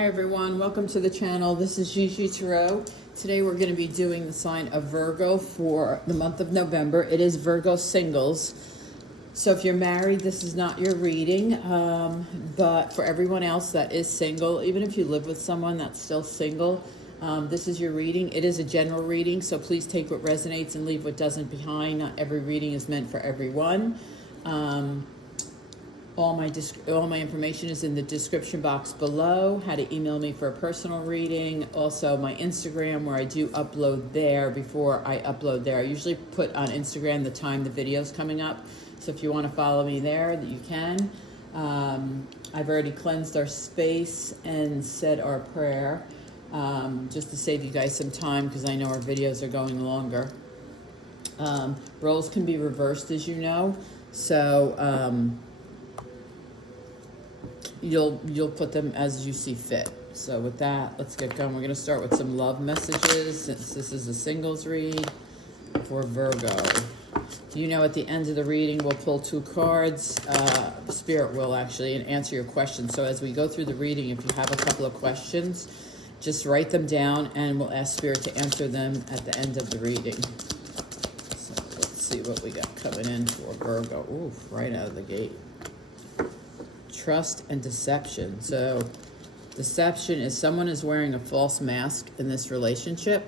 Hi everyone, welcome to the channel. This is GiGi Tarot. Today we're going to be doing the sign of Virgo for the month of November. It is Virgo singles. So if you're married, this is not your reading. But for everyone else that is single, even if you live with someone that's still single, this is your reading. It is a general reading, so please take what resonates and leave what doesn't behind. Not every reading is meant for everyone. All my information is in the description box below. How to email me for a personal reading. Also my Instagram, where I do upload there before I upload there. I usually put on Instagram the time the video's coming up. So if you want to follow me there, that you can. I've already cleansed our space and said our prayer, just to save you guys some time, because I know our videos are going longer. Roles can be reversed, as you know. So you'll put them as you see fit. So with that, let's get going. We're going to start with some love messages, since this is a singles read for Virgo. You know, at the end of the reading, we'll pull 2 cards. Spirit will actually, and answer your questions. So as we go through the reading, if you have a couple of questions, just write them down and we'll ask Spirit to answer them at the end of the reading. So let's see what we got coming in for Virgo. Ooh, right out of the gate. Trust and deception. So deception is someone is wearing a false mask in this relationship.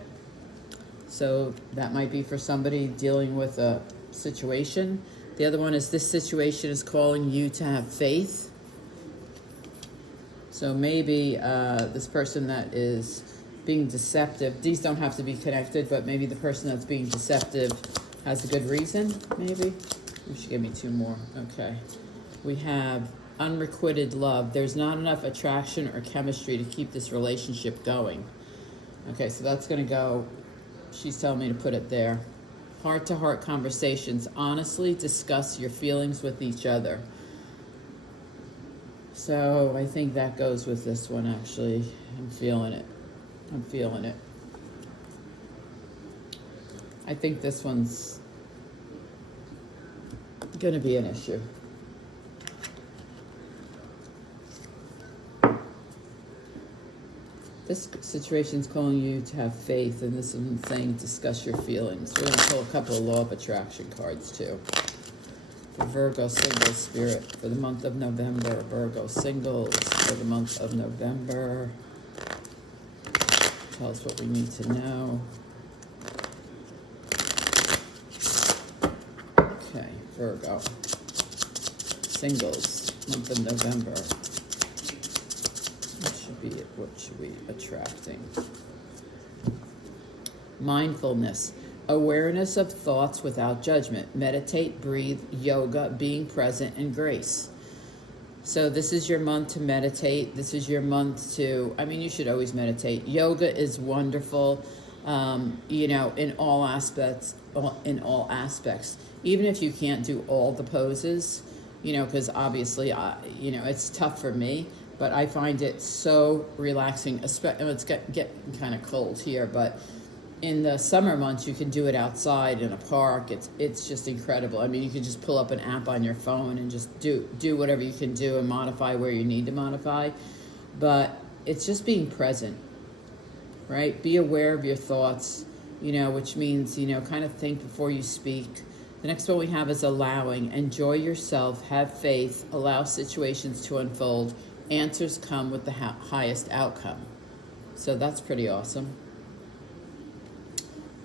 So that might be for somebody dealing with a situation. The other one is this situation is calling you to have faith. So maybe this person that is being deceptive, these don't have to be connected, but maybe the person that's being deceptive has a good reason, maybe. You should give me 2 more. Okay. We have unrequited love. There's not enough attraction or chemistry to keep this relationship going. Okay, so that's going to go, she's telling me to put it there. Heart-to-heart conversations. Honestly discuss your feelings with each other. So I think that goes with this one, actually. I'm feeling it. I'm feeling it. I think this one's going to be an issue. This situation's calling you to have faith, and this is saying discuss your feelings. We're going to pull a couple of law of attraction cards too. For Virgo singles, Spirit, for the month of November. Virgo singles for the month of November. Tell us what we need to know. Okay, Virgo singles, month of November. What should we attracting? Mindfulness, awareness of thoughts without judgment. Meditate, breathe, yoga, being present, and grace. So this is your month to meditate. This is your month to, I mean, you should always meditate. Yoga is wonderful, you know, in all aspects. Even if you can't do all the poses, you know, because obviously, you know, it's tough for me. But I find it so relaxing. It's getting kind of cold here, but in the summer months, you can do it outside in a park. It's just incredible. I mean, you can just pull up an app on your phone and just do whatever you can do and modify where you need to modify. But it's just being present, right? Be aware of your thoughts, you know, which means, you know, kind of think before you speak. The next one we have is allowing. Enjoy yourself, have faith, allow situations to unfold. Answers come with the highest outcome. So that's pretty awesome.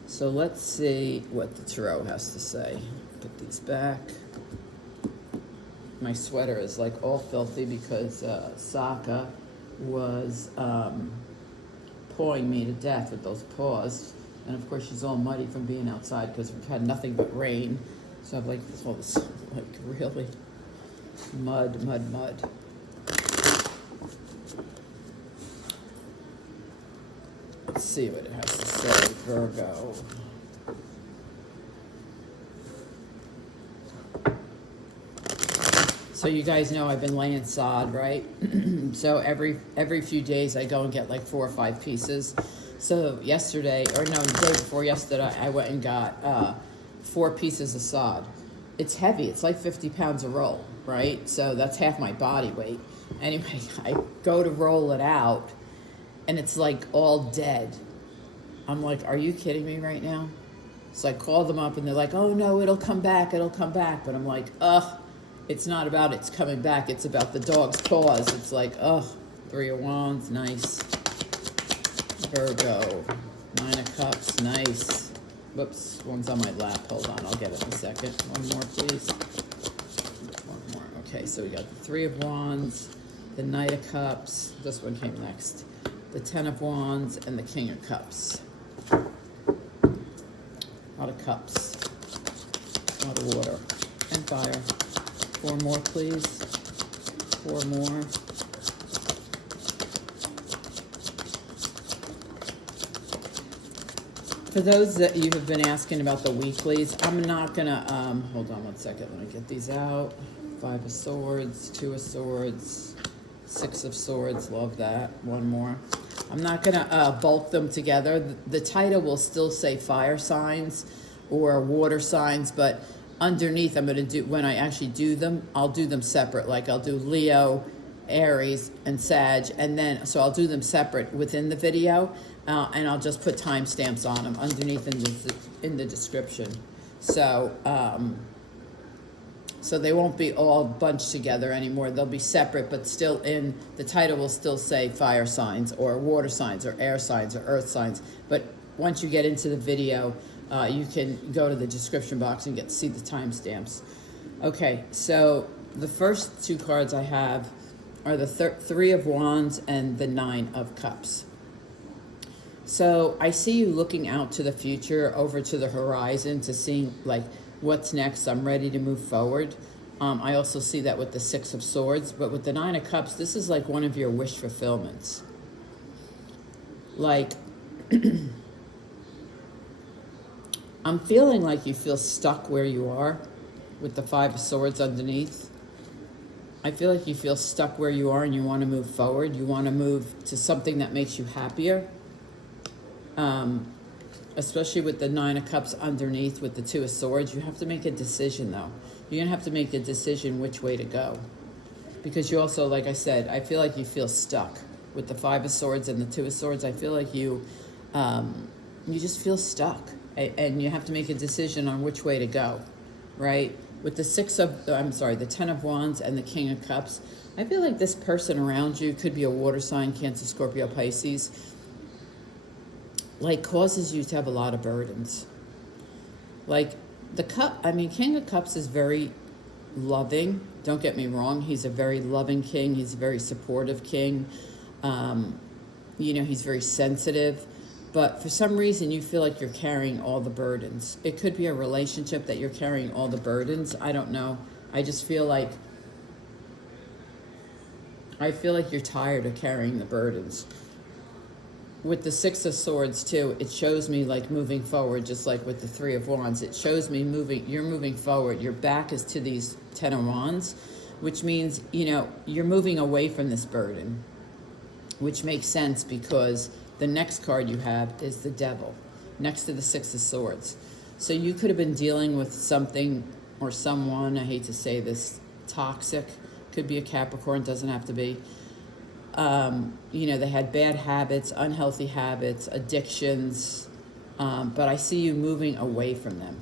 So let's see what the tarot has to say. Put these back. My sweater is like all filthy because Saka was pawing me to death with those paws. And of course she's all muddy from being outside because we've had nothing but rain. So I've like all this like really mud. Let's see what it has to say, Virgo. So you guys know I've been laying sod, right? So every few days I go and get like 4 or 5 pieces. So yesterday, or no, the day before yesterday, I went and got 4 pieces of sod. It's heavy. It's like 50 pounds a roll, right? So that's half my body weight. Anyway, I go to roll it out, and it's like all dead. I'm like, are you kidding me right now? So I call them up and they're like, oh no, it'll come back. But I'm like, ugh, it's not about it's coming back. It's about the dog's paws. It's like, ugh, 3 of Wands, nice. Virgo, 9 of Cups, nice. Whoops, one's on my lap. Hold on, I'll get it in a second. One more, please. One more. Okay, so we got the 3 of Wands, the Knight of Cups. This one came next. The 10 of Wands and the King of Cups. A lot of cups. A lot of water. And fire. 4 more, please. 4 more. For those that you have been asking about the weeklies, I'm not gonna, hold on one second, let me get these out. 5 of Swords, 2 of Swords, 6 of Swords, love that. One more. I'm not gonna bulk them together. The title will still say fire signs or water signs, but underneath I'm gonna do, when I actually do them, I'll do them separate. Like I'll do Leo, Aries, and Sag, and then, so I'll do them separate within the video. And I'll just put timestamps on them underneath in the description. So, so they won't be all bunched together anymore. They'll be separate, but still in, the title will still say fire signs or water signs or air signs or earth signs. But once you get into the video, you can go to the description box and get to see the timestamps. Okay, so the first 2 cards I have are the 3 of Wands and the 9 of Cups. So I see you looking out to the future, over to the horizon, to seeing like what's next. I'm ready to move forward. I also see that with the 6 of Swords, but with the 9 of Cups, this is like one of your wish fulfillments. Like, I'm feeling like you feel stuck where you are with the 5 of Swords underneath. I feel like you feel stuck where you are and you want to move forward. You want to move to something that makes you happier. Especially with the 9 of Cups underneath with the 2 of Swords. You have to make a decision though. You're gonna have to make a decision which way to go. Because you also, like I said, I feel like you feel stuck with the 5 of Swords and the 2 of Swords. I feel like you just feel stuck, and you have to make a decision on which way to go, right? With the the 10 of Wands and the King of Cups, I feel like this person around you could be a water sign, Cancer, Scorpio, Pisces, like causes you to have a lot of burdens. Like King of Cups is very loving. Don't get me wrong. He's a very loving king. He's a very supportive king. He's very sensitive. But for some reason, you feel like you're carrying all the burdens. It could be a relationship that you're carrying all the burdens. I don't know. I just feel like you're tired of carrying the burdens. With the 6 of Swords too, it shows me like moving forward, just like with the 3 of Wands. It shows me you're moving forward. Your back is to these 10 of Wands, which means, you're moving away from this burden, which makes sense because the next card you have is the Devil next to the 6 of Swords. So you could have been dealing with something or someone, I hate to say this, toxic. Could be a Capricorn, doesn't have to be. They had bad habits, unhealthy habits, addictions, but I see you moving away from them.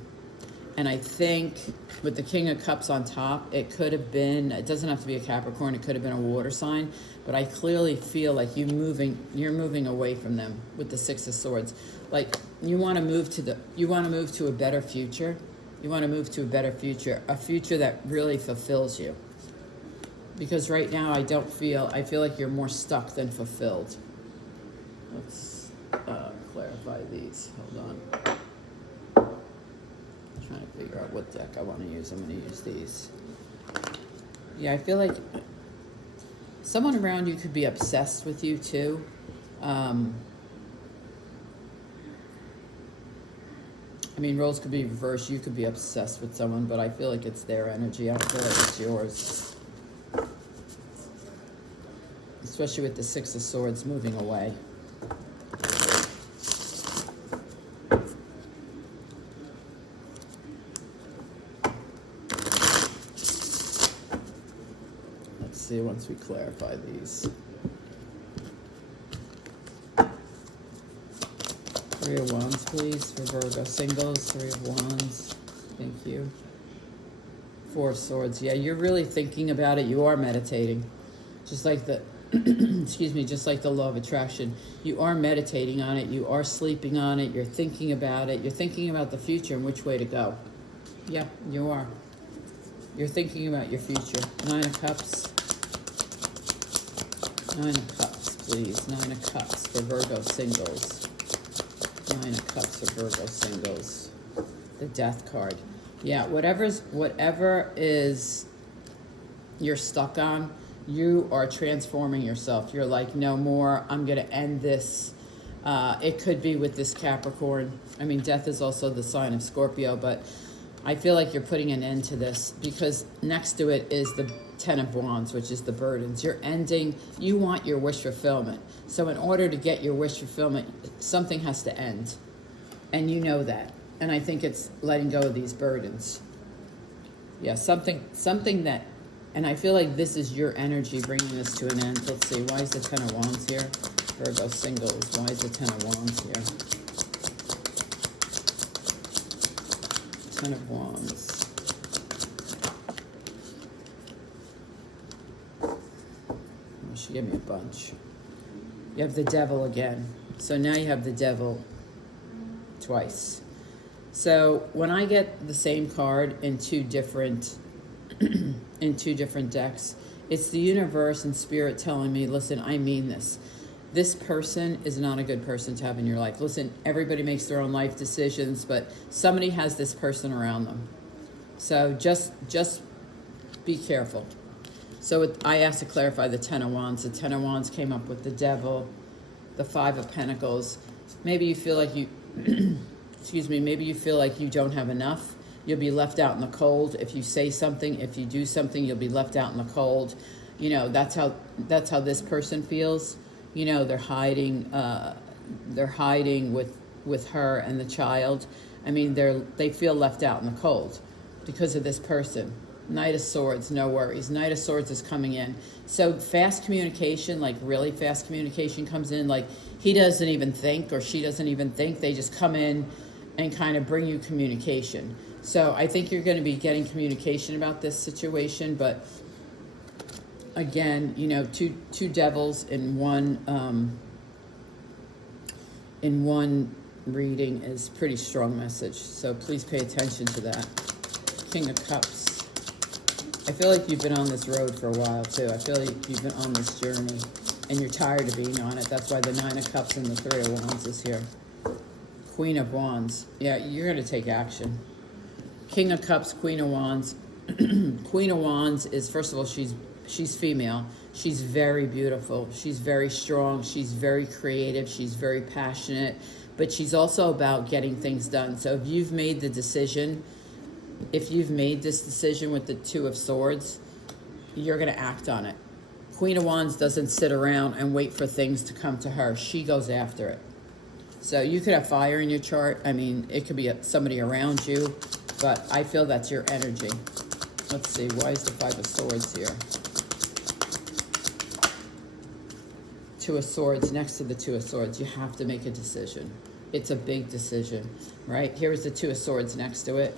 And I think with the King of Cups on top, it doesn't have to be a Capricorn, it could have been a water sign, but I clearly feel like you're moving away from them with the 6 of Swords. Like you want to move to a better future. You want to move to a better future, a future that really fulfills you. Because right now I feel like you're more stuck than fulfilled. Let's clarify these. Hold on. I'm trying to figure out what deck I want to use. I'm going to use these. Yeah, I feel like someone around you could be obsessed with you too. Roles could be reversed. You could be obsessed with someone, but I feel like it's their energy. I don't feel like it's yours. Especially with the 6 of Swords moving away. Let's see once we clarify these. Three of Wands, please, for Virgo singles. Three of Wands. Thank you. Four of Swords. Yeah, you're really thinking about it. You are meditating. Just like the, excuse me, just like the law of attraction. You are meditating on it. You are sleeping on it. You're thinking about it. You're thinking about the future and which way to go. Yeah, you are. You're thinking about your future. Nine of Cups. Nine of Cups, please. Nine of Cups for Virgo singles. Nine of Cups for Virgo singles. The Death card. Yeah, whatever is you're stuck on, you are transforming yourself. You're like, no more. I'm going to end this. It could be with this Capricorn. I mean, Death is also the sign of Scorpio, but I feel like you're putting an end to this because next to it is the Ten of Wands, which is the burdens. You're ending. You want your wish fulfillment. So in order to get your wish fulfillment, something has to end. And you know that. And I think it's letting go of these burdens. Yeah, something that, and I feel like this is your energy bringing this to an end. Let's see, why is the Ten of Wands here? Virgo singles, why is the Ten of Wands here? Ten of Wands. Oh, she gave me a bunch. You have the Devil again. So now you have the Devil twice. So when I get the same card in two different decks, it's the universe and spirit telling me, listen, I mean this. This person is not a good person to have in your life. Listen, everybody makes their own life decisions, but somebody has this person around them. So just be careful. So I asked to clarify the Ten of Wands. The Ten of Wands came up with the Devil, the Five of Pentacles. Maybe you feel like you... excuse me, maybe you feel like you don't have enough. You'll be left out in the cold. If you say something, if you do something, you'll be left out in the cold. You know, that's how this person feels. You know, they're hiding with her and the child. I mean, they feel left out in the cold because of this person. Knight of Swords, no worries. Knight of Swords is coming in. So fast communication, like really fast communication comes in. Like he doesn't even think or she doesn't even think. They just come in and kind of bring you communication. So I think you're going to be getting communication about this situation, but again, you know, two devils in one reading is pretty strong message. So please pay attention to that. King of Cups. I feel like you've been on this road for a while too. I feel like you've been on this journey and you're tired of being on it. That's why the Nine of Cups and the Three of Wands is here. Queen of Wands. Yeah, you're going to take action. King of Cups, Queen of Wands. Queen of Wands is, first of all, she's female. She's very beautiful. She's very strong. She's very creative. She's very passionate. But she's also about getting things done. So if you've made the decision, if you've made this decision with the Two of Swords, you're going to act on it. Queen of Wands doesn't sit around and wait for things to come to her. She goes after it. So you could have fire in your chart. I mean, it could be somebody around you, but I feel that's your energy. Let's see, why is the Five of Swords here? Two of Swords, next to the Two of Swords, you have to make a decision. It's a big decision, right? Here's the Two of Swords next to it.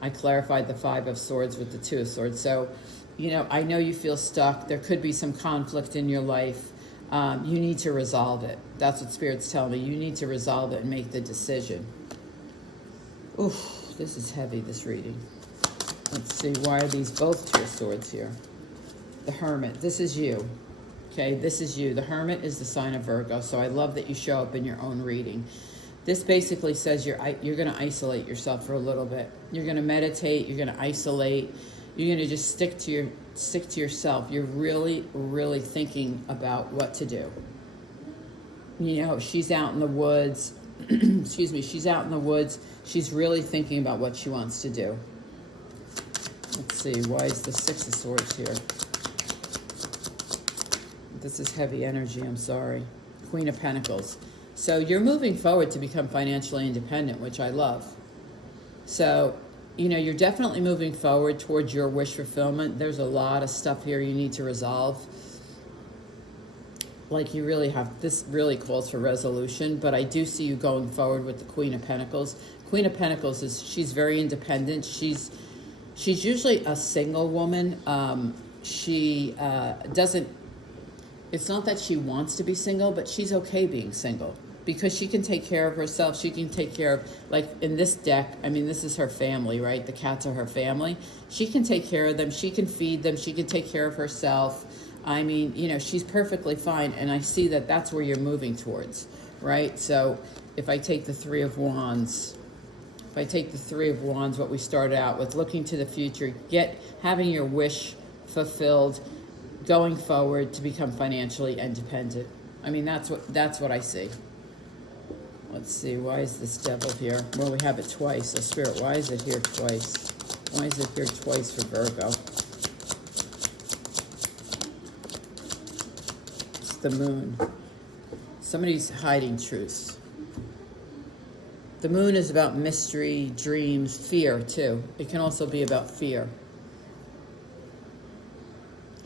I clarified the Five of Swords with the Two of Swords. So, you know, I know you feel stuck. There could be some conflict in your life. You need to resolve it. That's what Spirit's telling me. You need to resolve it and make the decision. Oof, this is heavy, this reading. Let's see, why are these both Two of Swords here? The Hermit, this is you. Okay, this is you. The Hermit is the sign of Virgo, so I love that you show up in your own reading. This basically says you're going to isolate yourself for a little bit. You're going to meditate, you're going to isolate. You're going to just stick to yourself. You're really, really thinking about what to do. You know, she's out in the woods. Excuse me, she's out in the woods. She's really thinking about what she wants to do. Let's see, why is the Six of Swords here? This is heavy energy, I'm sorry. Queen of Pentacles. So you're moving forward to become financially independent, which I love. So, you know, you're definitely moving forward towards your wish fulfillment. There's a lot of stuff here you need to resolve. like you really have, this really calls for resolution, but I do see you going forward with the Queen of Pentacles. Queen of Pentacles is, she's very independent. She's usually a single woman. She doesn't, it's not that she wants to be single, but she's okay being single because she can take care of herself. She can take care of, like in this deck, I mean, this is her family, right? The cats are her family. She can take care of them. She can feed them. She can take care of herself. I mean, you know, she's perfectly fine. And I see that that's where you're moving towards, right? So if I take the Three of Wands, what we started out with, looking to the future, having your wish fulfilled, going forward to become financially independent. I mean, that's what I see. Let's see, why is this devil here? Well, we have it twice. So Spirit, why is it here twice? Why is it here twice for Virgo? It's the moon. Somebody's hiding truths. The moon is about mystery, dreams, fear too. It can also be about fear.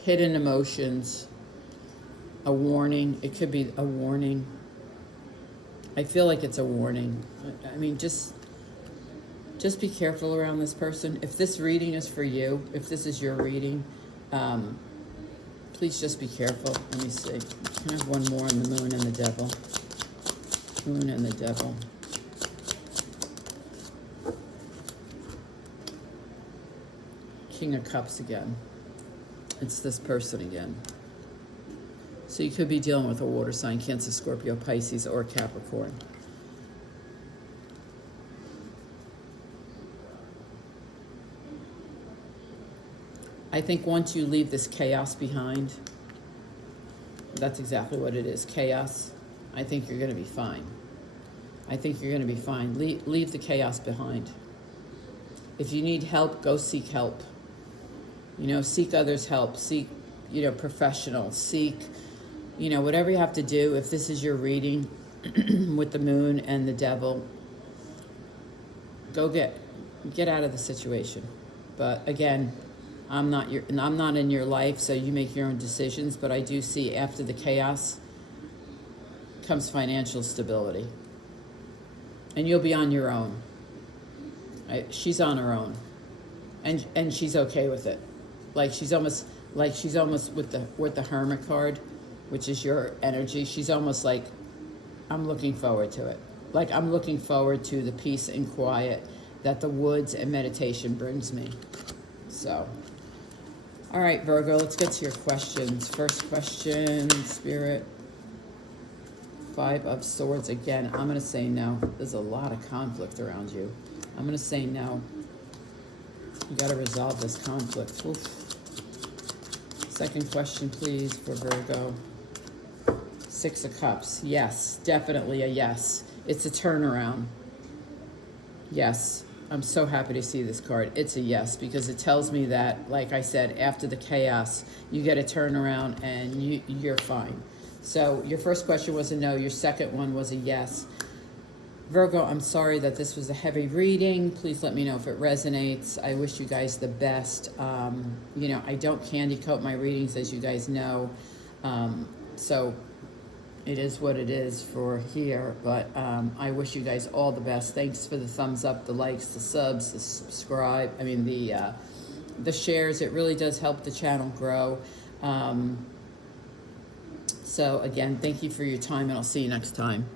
Hidden emotions, a warning. It could be a warning. I feel like it's a warning. I mean, just be careful around this person. If this reading is for you, if this is your reading, please just be careful. Let me see. Can I have one more on the moon and the devil? Moon and the devil. King of Cups again. It's this person again. So you could be dealing with a water sign, Cancer, Scorpio, Pisces, or Capricorn. I think once you leave this chaos behind, that's exactly what it is, chaos. I think you're going to be fine. I think you're going to be fine. Leave the chaos behind. If you need help, go seek help. You know, seek others' help. Seek, you know, professionals. Seek, you know, whatever you have to do. If this is your reading with the moon and the devil, go get out of the situation. But again, I'm not in your life, so you make your own decisions. But I do see after the chaos comes financial stability, and you'll be on your own. She's on her own, and she's okay with it. Like she's almost with the Hermit card, which is your energy. She's almost like, I'm looking forward to it. Like I'm looking forward to the peace and quiet that the woods and meditation brings me. So, all right, Virgo, let's get to your questions. First question, Spirit. 5 of Swords again. I'm going to say no. There's a lot of conflict around you. I'm going to say no. You got to resolve this conflict. Oof. Second question, please, for Virgo. 6 of Cups. Yes, definitely a yes. It's a turnaround. Yes. I'm so happy to see this card. It's a yes, because it tells me that, like I said, after the chaos, you get a turnaround and you're fine. So your first question was a no. Your second one was a yes. Virgo, I'm sorry that this was a heavy reading. Please let me know if it resonates. I wish you guys the best. You know, I don't candy coat my readings, as you guys know. So it is what it is for here. But I wish you guys all the best. Thanks for the thumbs up, the likes, the subs, the subscribe. I mean, the shares. It really does help the channel grow. So again, thank you for your time, and I'll see you next time.